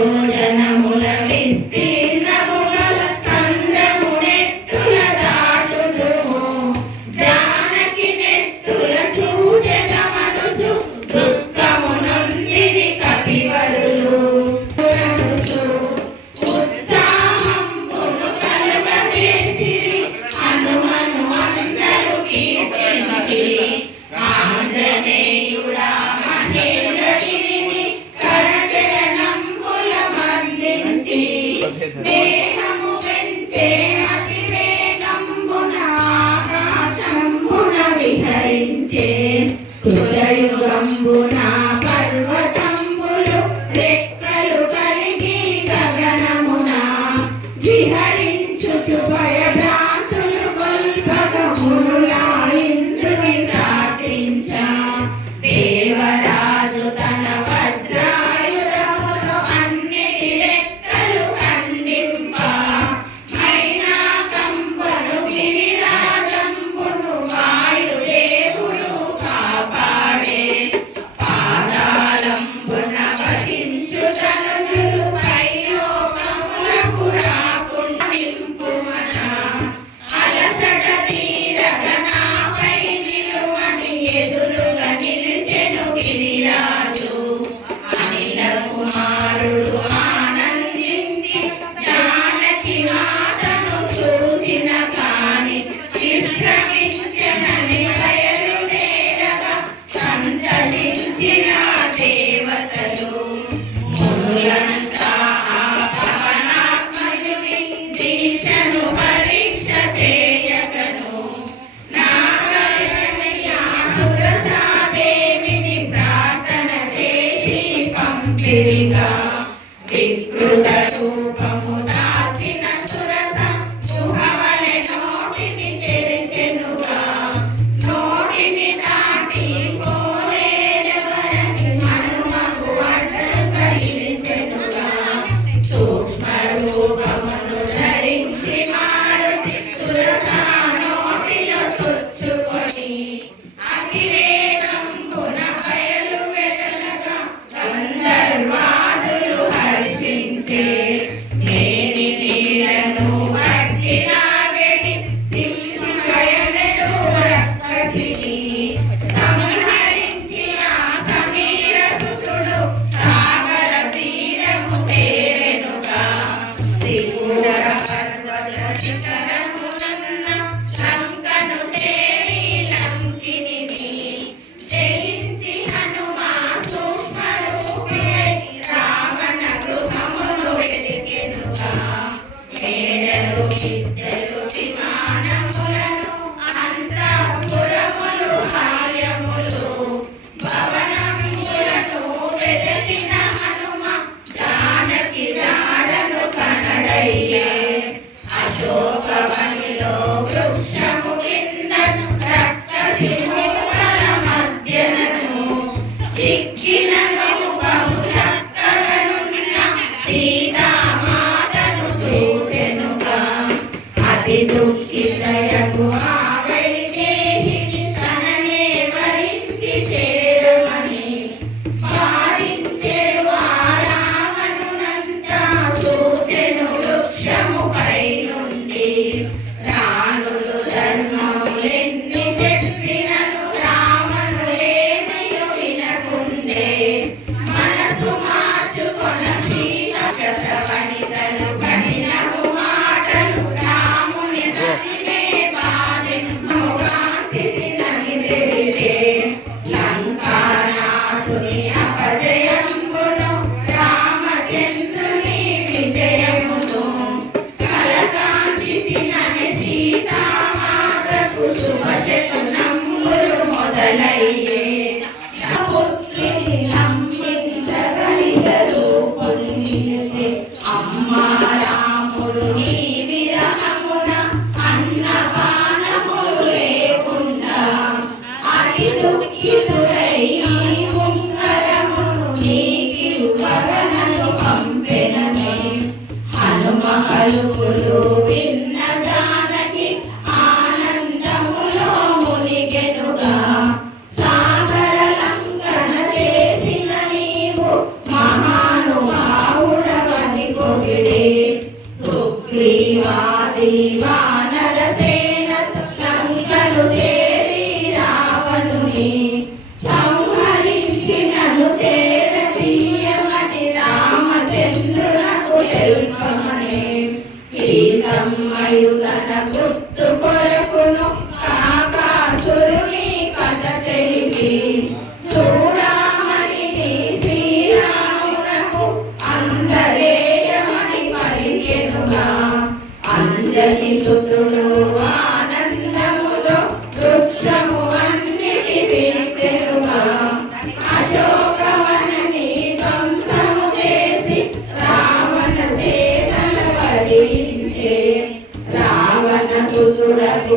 యోజనముల విస్తీర్ణముల సంద్రము నెట్టుల దాటుదుము జానకి నెట్టుల చూచెదమనుచు దుఃఖమునొందిరి కపివరులు ఉత్సాహంబును కలుగజేసిరి హనుమను అందరు కీర్తించి ఆంజనేయుడా మహేంద్రగిరిని కరచరణంబుల వందించి దేహము పెంచే అతివేగంబున ఆకాశంబున విహరించే కులయుగంబున పర్వతంబులు రెక్కలు కలిగి గగనమున విహరించుచు భయభ్రాంతులు గొల్పగమునులా ఇంద్రుని ప్రార్థించ దేవరాజు తన వజ్రాయుధములో అన్నిటి రెక్కలు ఖండింప మైనాకంబను గిరిరాజంబును వాయుదేవుడు కాపాడే పాదాలంబున వహించు తనుజులు పైలోకములకు రాకుండా నింపుమన అలసట తీరగనాపై నిలువని ఎదురుగా నిలిచెను గిరిరాజు అనిల కుమారుడు ఆనందించి జానకి మాతను చూచిన కాని విశ్రమించనని బయలుదేరగా సంతసించిన దేవతలు మునులంతా ఆ పవనాత్మజుని దీక్షను పరీక్ష చేయగను నాగరజనయాసురసాదేవిని ప్రార్థన చేసి పంపిరిగా వికృత రూపము దాచిన సురస గుహవలె నోటిని తెరిచెనుగా నోటిని దాటి పోలేరెవరని హనుమకు అడ్డుగా నిలిచెనుగా సూక్ష్మ రూపమును ధరించి మారుతి సురస నోటిలో తుచ్చుకొని అతివేగంబున బయలు వెడలగా గంధర్వాదులు హర్షించే నేని నీడను వట్టినాగడి సింహయనడు రక్కసిని సంహరించి ఆ సమీరసుతుడు సాగర తీరము చేరెనుగా త్రిపుర పర్వత శిఖరమునన్న లంకను చేరి లంకినిని జయించి హనుమా సూక్ష్మ రూపియై రావణ గృహమును వెదికెనుగా మేడలు విద్యలు విమానములను అంతఃపురములు హాయములు భవనములను వెదకిన హనుమ జానకి జాడను కనడయ్యే అశోకవనిలో వృక్షము కిందను రక్షసి మూలల మధ్యనను చిక్కినను బహుచక్కగనున్న సీతామాతను చూసెనుగా అతి దుఃఖితయగు ఆ వైదేహిని తననే వరించి చేరమని వారించెను ఆ రావణునంతా చూచెను వృక్షముపై నుండి రాణులు ధర్మములెన్ని చెప్పినను రావణులేమయో వినకుండే మనసు మార్చుకొన సీత శతవనితలు కఠినము మాటలు రాముని సతిమే బాధెను కాంతిని నగిరితే లంకానాథుని అపజయంబును రామచంద్రుని విజయమును కలకాంచితినని సీతామాతకు శుభశకునంబులు మొదలయ్యే పుత్రిని నమ్మించగలిగరు పొందితే అమ్మ రాముడు నీ విరహమున అన్నపానములు లేకుండా అతి దుఃఖితుడై ముంగరమును నీకిరు పగనను పంపెనని హనుమ హలుపులు విన్న జానకి ఆనందములో మునిగెనుగా సాగర లంకన చేసిన నీవు మహానుభావుడ మరియు తన గుర్తు కొరకును కాకాసురుని కథ తెలిపి చూడమని శ్రీరామునకు అందరేయమని పలికెనుగా. అంజని సుతుడు ఆనందముతో వృక్షము అన్నిటి తీర్చెనుగా. అశోకవనని ధ్వంసము చేసి రావణ సేనల వధించే రావణ సుతులకు